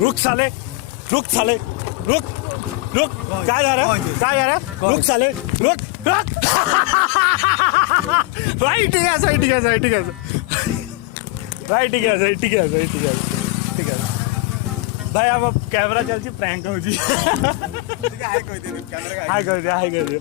रुक साले रुक साले रुक रुक क्या जा रहा है रुक साले रुक रुक भाई ठीक है सही ठीक है सही ठीक है भाई ठीक है सही ठीक है सही ठीक है ठीक है भाई अब कैमरा चल प्रैंक हो जी हाय कर दिया हाय कर दिया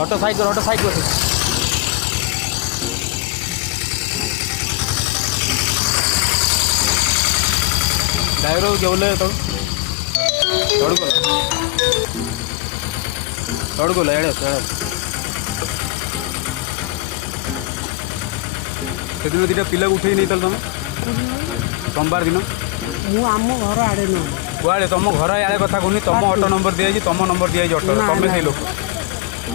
ऑटो साइड कर ड्राइवर जेवले तो तोड़कोला एड़े से दिन दुटा पिला उठे नहीं तुम सोमवार दिन आम घर आड़े नुह कुआड़े तुम घर आड़े कथा कहूनी तुम ऑटो नंबर दिखाई तुम नंबर दिखाई ऑटो तुम से लोक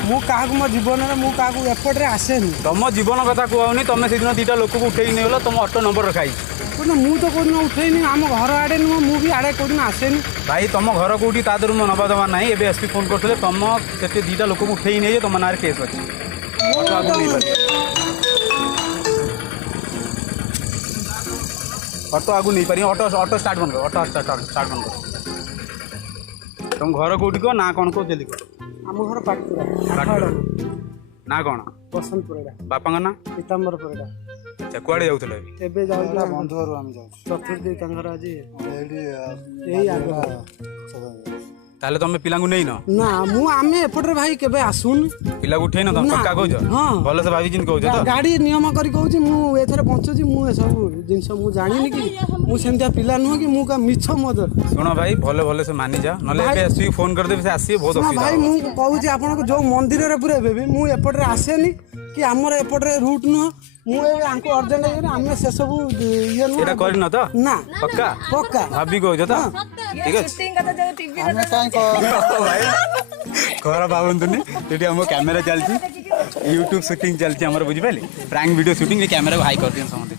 मु मो जीवन में मुझे एपटे आसेनी तुम जीवन कथा कहूनी तुम से दिन दुटा लोक उठे नहीं गल तुम ऑटो नंबर रखाई मु तो कौन उठेनी आम घर आड़े नुह मुझे आड़े कौन आसेनी भाई तुम घर कौटी तादर मो नवा दवा ना एस पी फोन करते तुम से दुटा लोक उठे नहीं तुम ना केस अच्छी ऑटो आगे नहीं पारे ऑटो आगू नहीं पारी ऑटो ऑटो स्टार्ट बंद कर ऑटो स्टार्ट बंद कर तुम घर कौटी कह ना कौन कह जल्दी कह आम घर पाटपुरा ना कौन बसंतपुर बापा ना पीताम्बर परिडा अच्छा कुआड़े जाऊला एबे जाउला बंधु घर आम जाऊ चतुर्थी तंगर आज एडी एई आगो ताले तुम पिला नहीं न ना मु आमे एपटे भाई केबे आसुन पिला उठे न तुम पक्का कहज हाँ भल से भाभी जिन कहज तो गाड़ी नियम करी कहूँ मु एथरे बंचुची मु ए सब जिनस मु जानिनी कि मु सेंतिया पिला नुह कि मु का मिछ मद सुन भाई भले भले से मानि जा नले एबे एसपी फोन कर देबे से आसी बहुत ना असुविधा भाई मु कहूँ आपन को जो मंदिर रे पुरेबे भी मु एपटे आसेनी कि हमर एपटे रूट नुह मु आंको अर्जेंट है आमे से सब ये नुह एटा करिन त ना पक्का पक्का भाभी कहज त ठीक है आमे काई को भाई घर बाबंतुनी तेटी हम कैमरा चलची यूट्यूब शूटिंग चलची हमर बुझि पाले प्रैंक वीडियो शूटिंग कैमरा को हाई कर दियन समते